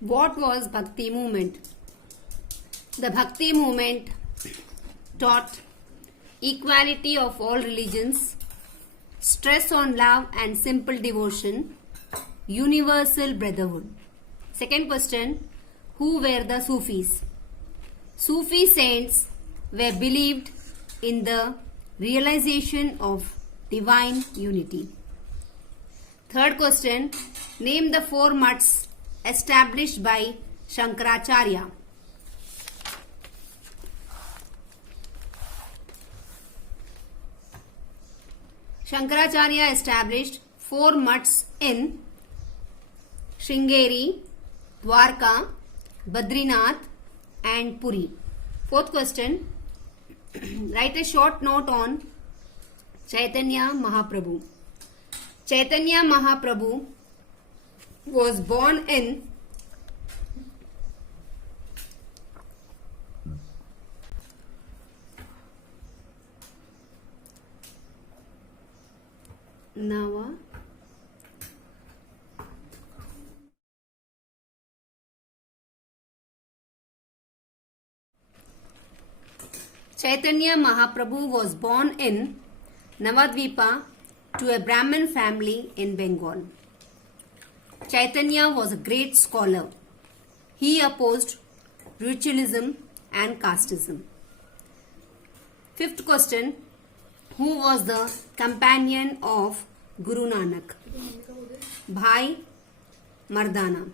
What was Bhakti movement? The Bhakti movement taught equality of all religions, stress on love and simple devotion, universal brotherhood. Second question, who were the Sufis? Sufi saints were believed in the realization of divine unity. Third question, name the four mutts established by Shankaracharya. Shankaracharya established four mutts in Sringeri, Dwarka, Badrinath and Puri. Fourth question, write a short note on Chaitanya Mahaprabhu. Chaitanya Mahaprabhu was born in Nava Chaitanya Mahaprabhu was born in Navadvipa to a Brahmin family in Bengal. Chaitanya was a great scholar. He opposed ritualism and casteism. Fifth question, who was the companion of Guru Nanak? Bhai Mardana.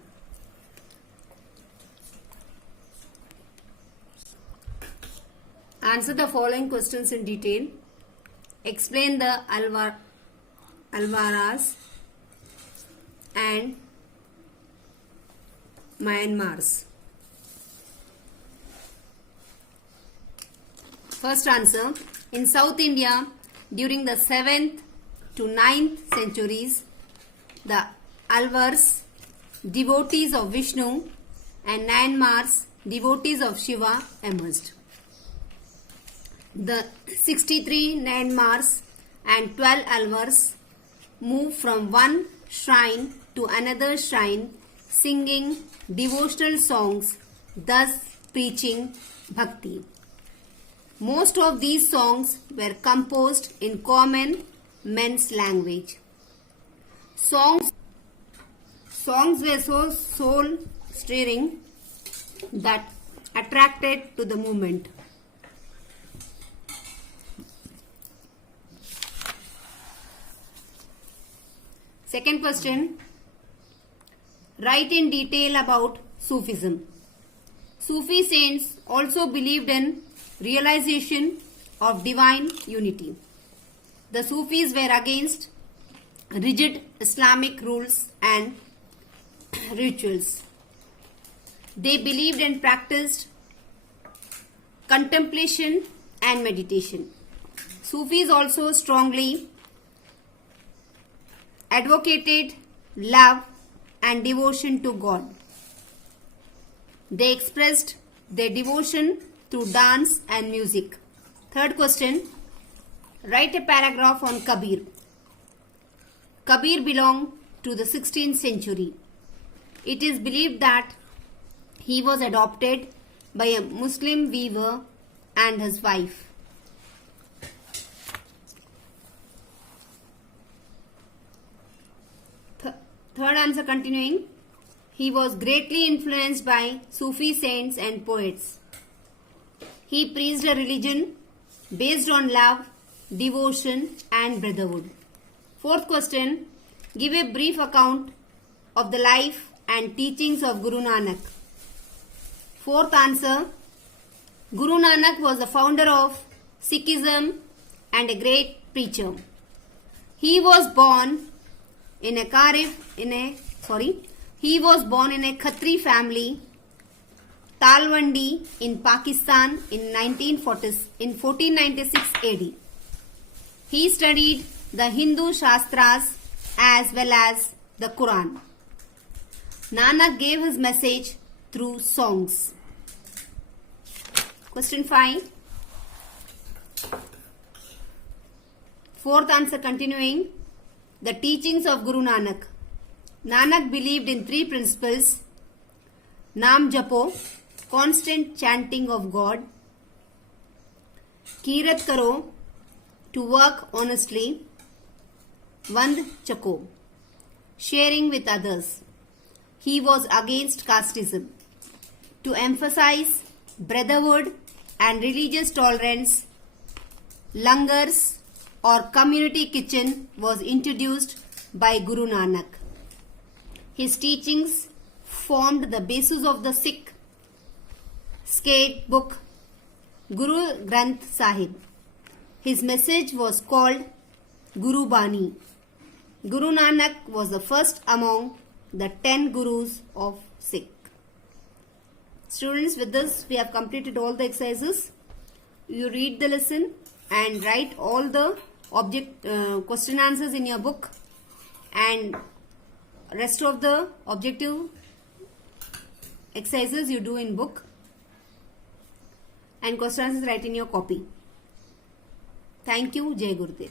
Answer the following questions in detail. Explain the Alvaras and Myanmars. First answer, in South India during the 7th to 9th centuries, the Alvars, devotees of Vishnu, and Myanmars, devotees of Shiva, emerged. The 63 Myanmars and 12 Alvars moved from one shrine to another shrine singing devotional songs, thus preaching bhakti. Most of these songs were composed in common men's language. Songs were so soul-stirring that attracted to the movement. Second question, write in detail about Sufism. Sufi saints also believed in realization of divine unity. The Sufis were against rigid Islamic rules and rituals. They believed and practiced contemplation and meditation. Sufis also strongly advocated love and devotion to God. They expressed their devotion through dance and music. Third question, write a paragraph on Kabir. Kabir belonged to the 16th century. It is believed that he was adopted by a Muslim weaver and his wife. Third answer continuing, he was greatly influenced by Sufi saints and poets. He preached a religion based on love, devotion and brotherhood. Fourth question, give a brief account of the life and teachings of Guru Nanak. Fourth answer, Guru Nanak was the founder of Sikhism and a great preacher. He was born in a Khatri family, Talwandi in Pakistan in 1496 AD. He studied the Hindu Shastras as well as the Quran. Nanak gave his message through songs. Question 5. Fourth answer continuing. The teachings of Guru Nanak. Nanak believed in three principles: नाम जपो, constant chanting of God. Kirat करो, to work honestly. Vand Chhako, sharing with others. He was against casteism. To emphasize brotherhood and religious tolerance, langars or community kitchen was introduced by Guru Nanak. His teachings formed the basis of the Sikh state book Guru Granth Sahib. His message was called Guru Bani. Guru Nanak was the first among the 10 Gurus of Sikh. Students, with this we have completed all the exercises. You read the lesson and write all the question answers in your book, and rest of the objective exercises you do in book, and question answers write in your copy. Thank you. Jai Gurudev.